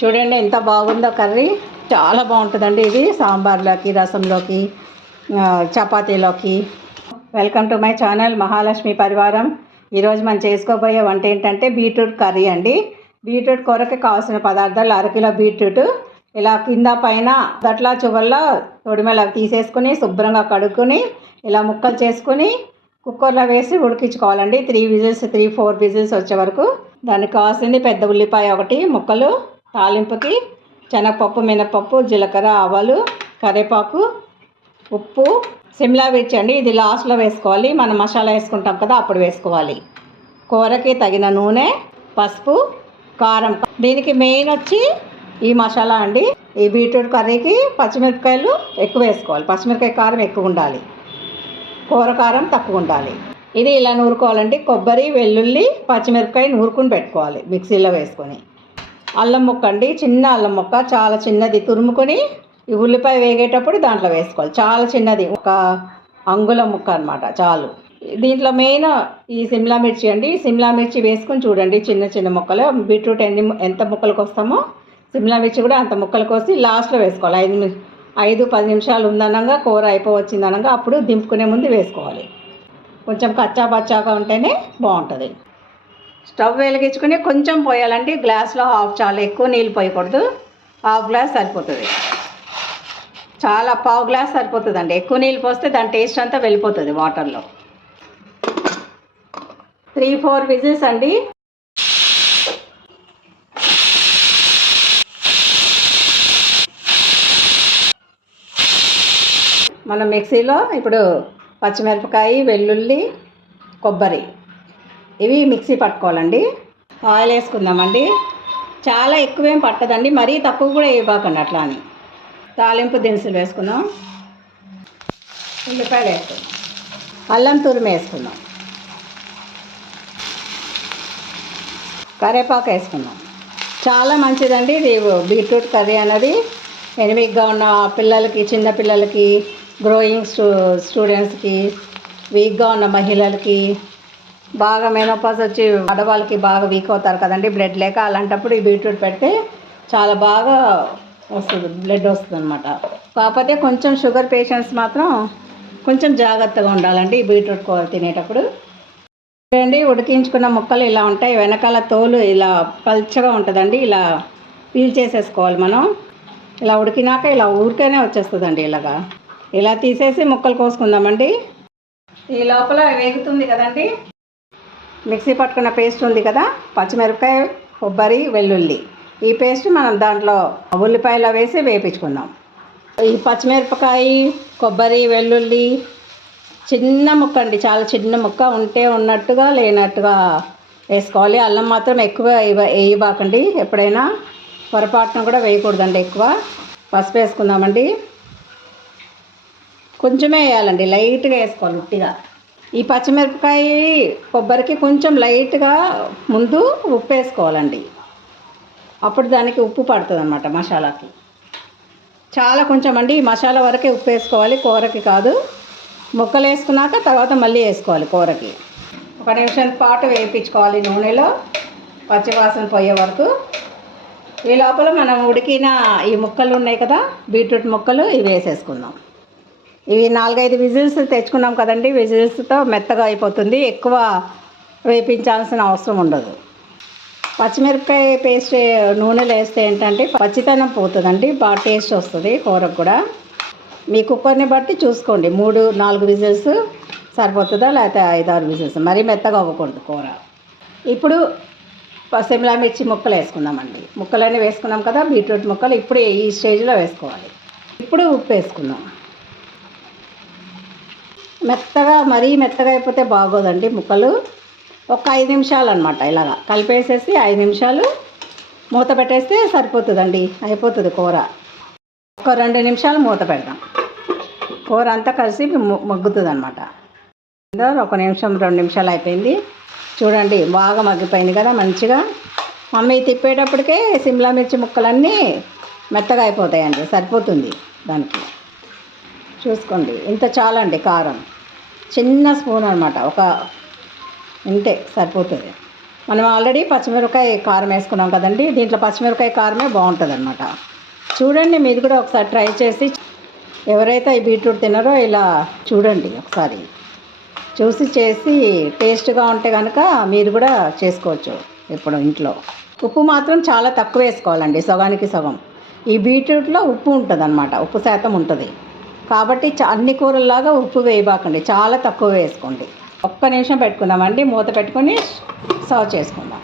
చూడండి ఎంత బాగుందో కర్రీ. చాలా బాగుంటుందండి ఇది సాంబార్లోకి, రసంలోకి, చపాతీలోకి. Welcome to my channel Mahalakshmi పరివారం. ఈరోజు మనం చేసుకోబోయే వంట ఏంటంటే బీట్రూట్ కర్రీ అండి. బీట్రూట్ కూరకి కావాల్సిన పదార్థాలు: అరకిలో బీట్రూట్ ఇలా కింద పైన దట్లా చివర్లో తొడిమెల తీసేసుకుని శుభ్రంగా కడుక్కొని ఇలా ముక్కలు చేసుకుని కుక్కర్లో వేసి ఉడికించుకోవాలండి. 3-4 విజిల్స్ వచ్చే వరకు. దానికి కావాల్సింది పెద్ద ఉల్లిపాయ ఒకటి ముక్కలు, తాలింపుకి శనగపప్పు, మినపప్పు, జీలకర్ర, ఆవాలు, కరివేపాకు, ఉప్పు, సిమ్లా మిర్చి అండి. ఇది లాస్ట్లో వేసుకోవాలి, మనం మసాలా వేసుకుంటాం కదా అప్పుడు వేసుకోవాలి. కూరకి తగిన నూనె, పసుపు, కారం. దీనికి మెయిన్ వచ్చి ఈ మసాలా అండి. ఈ బీట్రూట్ కర్రీకి పచ్చిమిరపకాయలు ఎక్కువ వేసుకోవాలి, పచ్చిమిరపకాయ కారం ఎక్కువ ఉండాలి, కూర కారం తక్కువ ఉండాలి. ఇది ఇలా నూరుకోవాలండి. కొబ్బరి, వెల్లుల్లి, పచ్చిమిరపకాయ నూరుకుని పెట్టుకోవాలి మిక్సీలో వేసుకొని. అల్లం ముక్క అండి, చిన్న అల్లం ముక్క, చాలా చిన్నది తురుముకొని ఈ ఉల్లిపాయ వేగేటప్పుడు దాంట్లో వేసుకోవాలి. చాలా చిన్నది, ఒక అంగుళం ముక్క అనమాట, చాలు. దీంట్లో మెయిన్ ఈ సిమ్లా మిర్చి అండి. సిమ్లా మిర్చి వేసుకొని చూడండి, చిన్న చిన్న ముక్కలు. బీట్రూట్ ఎంత ముక్కలకు వస్తామో సిమ్లా మిర్చి కూడా అంత ముక్కలు కోసి లాస్ట్లో వేసుకోవాలి. 5-10 నిమిషాలు ఉందనగా కూర అయిపోవచ్చిందనగా అప్పుడు దింపుకునే ముందు వేసుకోవాలి. కొంచెం కచ్చా పచ్చాగా ఉంటేనే బాగుంటుంది. స్టవ్ వెలిగించుకుని కొంచెం పోయాలండి. గ్లాస్లో హాఫ్, చాలా ఎక్కువ నీళ్ళు పోయకూడదు. హాఫ్ గ్లాస్ సరిపోతుంది, చాలా పావు గ్లాస్ సరిపోతుందండి. ఎక్కువ నీళ్ళు పోస్తే దాని టేస్ట్ అంతా వెళ్ళిపోతుంది వాటర్లో. 3-4 విజిల్స్ అండి. మనం మిక్సీలో ఇప్పుడు పచ్చిమిరపకాయ, వెల్లుల్లి, కొబ్బరి ఇవి మిక్సీ పట్టుకోవాలండి. ఆయిల్ వేసుకుందామండి. చాలా ఎక్కువేం పట్టదండి, మరీ తక్కువ కూడా వేయబాకండి అట్లా అని. తాలింపు దినుసులు వేసుకుందాం. ఉల్లిపాయలు వేసుకుందాం, అల్లం తురుము వేసుకుందాం, కరివేపాకు వేసుకుందాం. చాలా మంచిదండి ఇది బీట్రూట్ కర్రీ అన్నది. ఎనిమిగ్గా ఉన్న పిల్లలకి, చిన్న పిల్లలకి, గ్రోయింగ్ స్టూడెంట్స్కి, వీక్గా ఉన్న మహిళలకి, బాగా మెనోపాజ్ వచ్చి ఆడవాళ్ళకి బాగా వీక్ అవుతారు కదండి బ్లడ్ లేక. అలాంటప్పుడు ఈ బీట్రూట్ పెడితే చాలా బాగా వస్తుంది, బ్లడ్ వస్తుంది అనమాట. కాకపోతే కొంచెం షుగర్ పేషెంట్స్ మాత్రం కొంచెం జాగ్రత్తగా ఉండాలండి ఈ బీట్రూట్ కూర తినేటప్పుడు. చూడండి, ఉడికించుకున్న ముక్కలు ఇలా ఉంటాయి. వెనకాల తోలు ఇలా పల్చగా ఉంటుందండి. ఇలా పీల్ చేసేసుకోవాలి మనం. ఇలా ఉడికినాక ఇలా ఊరికేనే వచ్చేస్తుందండి. ఇలాగా ఇలా తీసేసి ముక్కలు కోసుకుందామండి. ఈ లోపల వేగుతుంది కదండి, మిక్సీ పట్టుకున్న పేస్ట్ ఉంది కదా, పచ్చిమిరపకాయ, కొబ్బరి, వెల్లుల్లి. ఈ పేస్ట్ మనం దాంట్లో ఉల్లిపాయలో వేసి వేపించుకుందాం. ఈ పచ్చిమిరపకాయ, కొబ్బరి, వెల్లుల్లి చిన్న ముక్క అండి, చాలా చిన్న ముక్క. ఉంటే ఉన్నట్టుగా లేనట్టుగా వేసుకోవాలి. అల్లం మాత్రం ఎక్కువ వేయబాకండి, ఎప్పుడైనా పొరపాటున కూడా వేయకూడదండి ఎక్కువ. పసుపు వేసుకుందామండి. కొంచెమే వేయాలండి, లైట్గా వేసుకోవాలి ఉట్టిగా. ఈ పచ్చిమిరపకాయ, కొబ్బరికి కొంచెం లైట్గా ముందు ఉప్పు వేసుకోవాలండి, అప్పుడు దానికి ఉప్పు పడుతుంది అన్నమాట మసాలాకి. చాలా కొంచెం అండి, ఈ మసాలా వరకే ఉప్పు వేసుకోవాలి, కూరకి కాదు. ముక్కలు వేసుకున్నాక తర్వాత మళ్ళీ వేసుకోవాలి కూరకి. 1 నిమిషం పాటు వేయించుకోవాలి నూనెలో, పచ్చివాసన పోయే వరకు. ఈ లోపల మనం ఉడికిన ఈ ముక్కలు ఉన్నాయి కదా, బీట్రూట్ ముక్కలు, ఇవి వేసేసుకుందాం. ఇవి 4-5 విజిల్స్ తెచ్చుకున్నాం కదండి. విజిల్స్తో మెత్తగా అయిపోతుంది, ఎక్కువ వేయించాల్సిన అవసరం ఉండదు. పచ్చిమిరపకాయ పేస్ట్ నూనెలో వేస్తే ఏంటంటే పచ్చితనం పోతుందండి, బాగా టేస్ట్ వస్తుంది కూరకు కూడా. మీ కుక్కర్ని బట్టి చూసుకోండి, 3-4 విజిల్స్ సరిపోతుందా, లేకపోతే 5-6 విజిల్స్. మరీ మెత్తగా అవ్వకూడదు కూర. ఇప్పుడు సిమ్లా మిర్చి ముక్కలు వేసుకుందామండి. ముక్కలన్నీ వేసుకున్నాం కదా, బీట్రూట్ ముక్కలు ఇప్పుడు ఈ స్టేజ్లో వేసుకోవాలి. ఇప్పుడు ఉప్పు వేసుకుందాం. మరీ మెత్తగా అయిపోతే బాగోదండి ముక్కలు. ఒక 5 నిమిషాలు అనమాట, ఇలాగా కలిపేసేసి 5 నిమిషాలు మూత పెట్టేస్తే సరిపోతుందండి, అయిపోతుంది కూర. ఒక 2 నిమిషాలు మూత పెడదాం, కూర అంతా కలిసి మగ్గుతుంది అనమాట. 1 నిమిషం 2 నిమిషాలు అయిపోయింది. చూడండి, బాగా మగ్గిపోయింది కదా మంచిగా. మమ్మీ తిప్పేటప్పటికే సిమ్లా మిర్చి ముక్కలన్నీ మెత్తగా అయిపోతాయండి, సరిపోతుంది దానికి. చూసుకోండి, ఇంత చాలండి కారం, చిన్న స్పూన్ అనమాట, ఇంతే సరిపోతుంది. మనం ఆల్రెడీ పచ్చిమిరపకాయ కారం వేసుకున్నాం కదండి, దీంట్లో పచ్చిమిరపకాయ కారమే బాగుంటుంది అనమాట. చూడండి, మీరు కూడా ఒకసారి ట్రై చేసి, ఎవరైతే ఈ బీట్రూట్ తిన్నారో ఇలా చూడండి, ఒకసారి చూసి చేసి టేస్ట్గా ఉంటే కనుక మీరు కూడా చేసుకోవచ్చు ఇప్పుడు ఇంట్లో. ఉప్పు మాత్రం చాలా తక్కువ వేసుకోవాలండి, సగానికి సగం. ఈ బీట్రూట్లో ఉప్పు ఉంటుంది అనమాట, ఉప్పు శాతం ఉంటుంది కాబట్టి అన్ని కూరల్లాగా ఉప్పు వేయబాకండి, చాలా తక్కువ వేసుకోండి. ఒక్క నిమిషం పెట్టుకుందామండి, మూత పెట్టుకొని సర్వ్ చేసుకుందాం.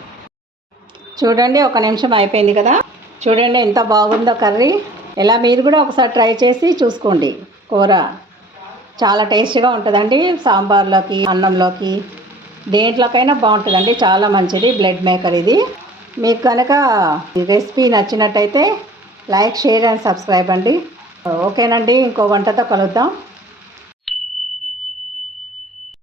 చూడండి, ఒక నిమిషం అయిపోయింది కదా. చూడండి ఎంత బాగుందో కర్రీ. ఇలా మీరు కూడా ఒకసారి ట్రై చేసి చూసుకోండి. కూర చాలా టేస్టీగా ఉంటుందండి, సాంబార్లోకి, అన్నంలోకి, దేంట్లోకైనా బాగుంటుందండి. చాలా మంచిది, బ్లడ్ మేకర్ ఇది. మీకు కనుక ఈ రెసిపీ నచ్చినట్టయితే లైక్, షేర్ అండ్ సబ్స్క్రైబ్ అండి. ఓకేనండి, ఇంకో వంటతో కలుద్దాం.